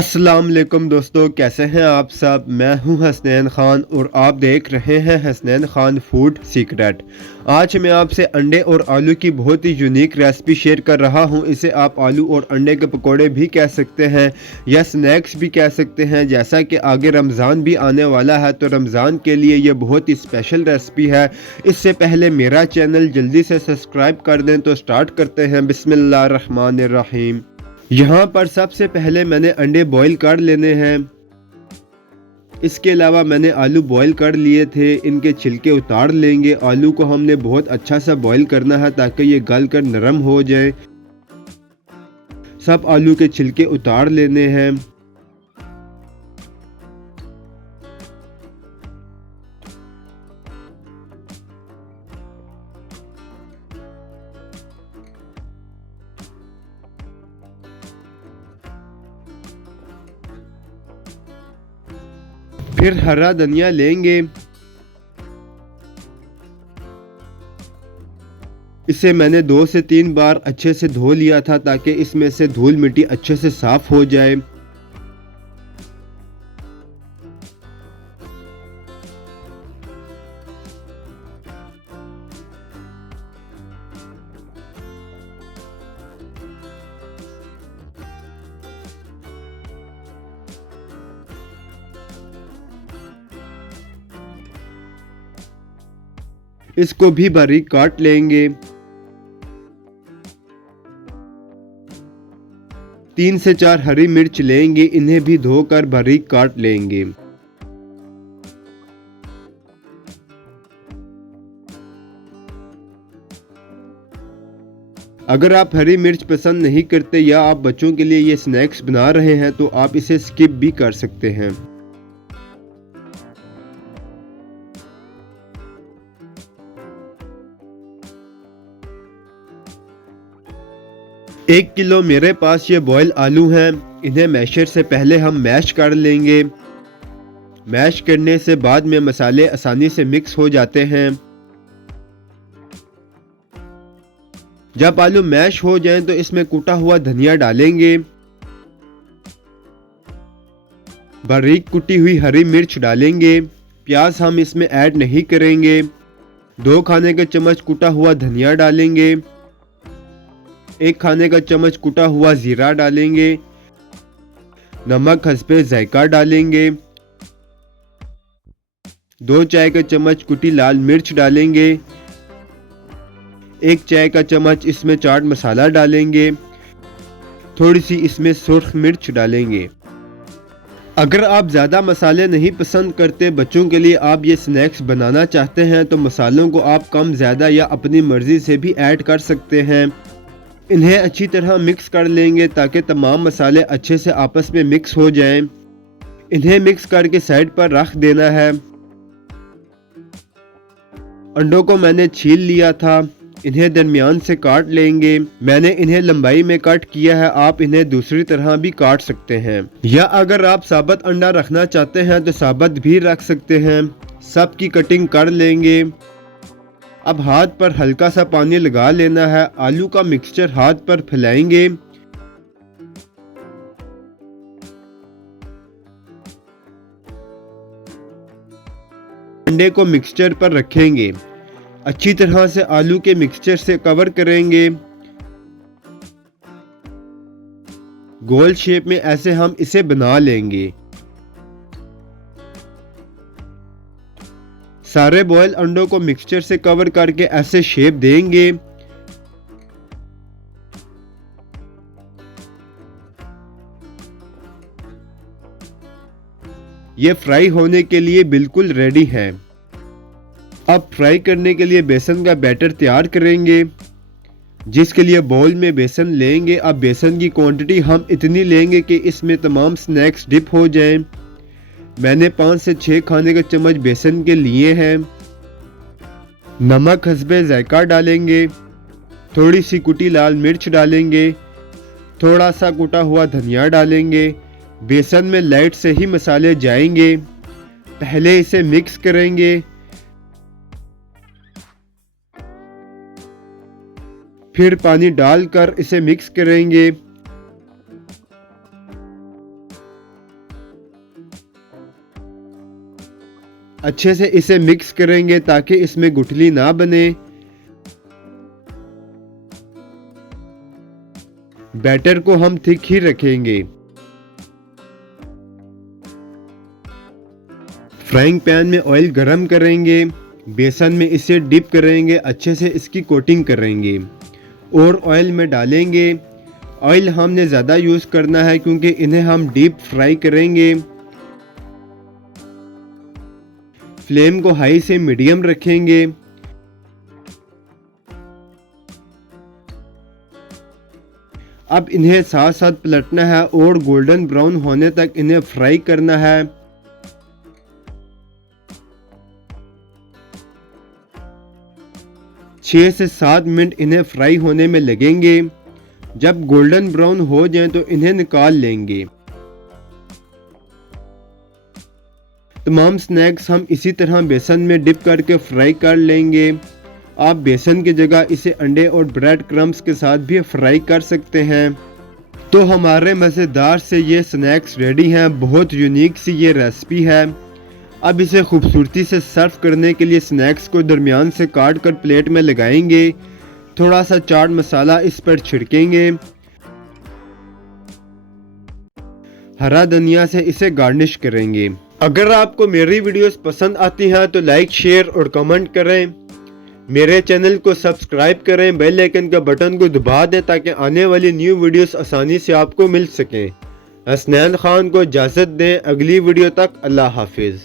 अस्सलाम वालेकुम दोस्तों, कैसे हैं आप सब। मैं हूं हसनैन ख़ान और आप देख रहे हैं हसनैन ख़ान फूड सीक्रेट। आज मैं आपसे अंडे और आलू की बहुत ही यूनिक रेसिपी शेयर कर रहा हूं। इसे आप आलू और अंडे के पकोड़े भी कह सकते हैं या स्नैक्स भी कह सकते हैं। जैसा कि आगे रमज़ान भी आने वाला है तो रमज़ान के लिए ये बहुत ही स्पेशल रेसिपी है। इससे पहले मेरा चैनल जल्दी से सब्सक्राइब कर दें। तो स्टार्ट करते हैं। बिस्मिल्लाहिर्रहमानिर्रहीम। यहाँ पर सबसे पहले मैंने अंडे बॉईल कर लेने हैं। इसके अलावा मैंने आलू बॉईल कर लिए थे, इनके छिलके उतार लेंगे। आलू को हमने बहुत अच्छा सा बॉईल करना है ताकि ये गल कर नरम हो जाए। सब आलू के छिलके उतार लेने हैं। फिर हरा धनिया लेंगे। इसे मैंने 2 से 3 बार अच्छे से धो लिया था ताकि इसमें से धूल मिट्टी अच्छे से साफ हो जाए। इसको भी बारीक काट लेंगे। 3 से 4 हरी मिर्च लेंगे, इन्हें भी धोकर बारीक काट लेंगे। अगर आप हरी मिर्च पसंद नहीं करते या आप बच्चों के लिए ये स्नैक्स बना रहे हैं तो आप इसे स्किप भी कर सकते हैं। एक किलो मेरे पास ये बॉयल आलू हैं। इन्हें मैशर से पहले हम मैश कर लेंगे। मैश करने से बाद में मसाले आसानी से मिक्स हो जाते हैं। जब आलू मैश हो जाएं तो इसमें कूटा हुआ धनिया डालेंगे। बारीक कुटी हुई हरी मिर्च डालेंगे। प्याज हम इसमें ऐड नहीं करेंगे। 2 खाने का चम्मच कुटा हुआ धनिया डालेंगे। 1 खाने का चम्मच कुटा हुआ जीरा डालेंगे। नमक हस्बे जायका डालेंगे। 2 चाय का चम्मच कुटी लाल मिर्च डालेंगे। 1 चाय का चम्मच इसमें चाट मसाला डालेंगे। थोड़ी सी इसमें सुर्ख मिर्च डालेंगे। अगर आप ज़्यादा मसाले नहीं पसंद करते, बच्चों के लिए आप ये स्नैक्स बनाना चाहते हैं तो मसालों को आप कम ज़्यादा या अपनी मर्ज़ी से भी ऐड कर सकते हैं। इन्हें अच्छी तरह मिक्स कर लेंगे ताकि तमाम मसाले अच्छे से आपस में मिक्स हो जाएं। इन्हें मिक्स करके साइड पर रख देना है। अंडों को मैंने छील लिया था, इन्हें दरमियान से काट लेंगे। मैंने इन्हें लंबाई में कट किया है, आप इन्हें दूसरी तरह भी काट सकते हैं या अगर आप साबुत अंडा रखना चाहते हैं तो साबुत भी रख सकते हैं। सब की कटिंग कर लेंगे। अब हाथ पर हल्का सा पानी लगा लेना है। आलू का मिक्सचर हाथ पर फैलाएंगे। अंडे को मिक्सचर पर रखेंगे। अच्छी तरह से आलू के मिक्सचर से कवर करेंगे। गोल शेप में ऐसे हम इसे बना लेंगे। सारे बॉयल अंडों को मिक्सचर से कवर करके ऐसे शेप देंगे। ये फ्राई होने के लिए बिल्कुल रेडी है। अब फ्राई करने के लिए बेसन का बैटर तैयार करेंगे, जिसके लिए बाउल में बेसन लेंगे। अब बेसन की क्वांटिटी हम इतनी लेंगे कि इसमें तमाम स्नैक्स डिप हो जाएं। मैंने 5 से 6 खाने का चम्मच बेसन के लिए हैं। नमक हस्बे जायका डालेंगे। थोड़ी सी कुटी लाल मिर्च डालेंगे। थोड़ा सा कुटा हुआ धनिया डालेंगे। बेसन में लाइट से ही मसाले जाएंगे। पहले इसे मिक्स करेंगे। फिर पानी डालकर इसे मिक्स करेंगे। अच्छे से इसे मिक्स करेंगे ताकि इसमें गुठली ना बने। बैटर को हम थिक ही रखेंगे। फ्राइंग पैन में ऑयल गरम करेंगे, बेसन में इसे डिप करेंगे, अच्छे से इसकी कोटिंग करेंगे और ऑयल में डालेंगे। ऑयल हमने ज़्यादा यूज़ करना है क्योंकि इन्हें हम डीप फ्राई करेंगे। फ्लेम को हाई से मीडियम रखेंगे। अब इन्हें साथ साथ पलटना है और गोल्डन ब्राउन होने तक इन्हें फ्राई करना है। छह से 7 मिनट इन्हें फ्राई होने में लगेंगे। जब गोल्डन ब्राउन हो जाए तो इन्हें निकाल लेंगे। तमाम स्नैक्स हम इसी तरह बेसन में डिप करके फ्राई कर लेंगे। आप बेसन की जगह इसे अंडे और ब्रेड क्रम्स के साथ भी फ्राई कर सकते हैं। तो हमारे मज़ेदार से ये स्नैक्स रेडी हैं। बहुत यूनिक सी ये रेसिपी है। अब इसे खूबसूरती से सर्व करने के लिए स्नैक्स को दरमियान से काट कर प्लेट में लगाएंगे। थोड़ा सा चाट मसाला इस पर छिड़केंगे। हरा धनिया से इसे गार्निश करेंगे। अगर आपको मेरी वीडियोस पसंद आती हैं तो लाइक, शेयर और कमेंट करें। मेरे चैनल को सब्सक्राइब करें, बेल आइकन का बटन को दबा दें ताकि आने वाली न्यू वीडियोस आसानी से आपको मिल सकें। हसनैन खान को इजाज़त दें। अगली वीडियो तक अल्लाह हाफिज़।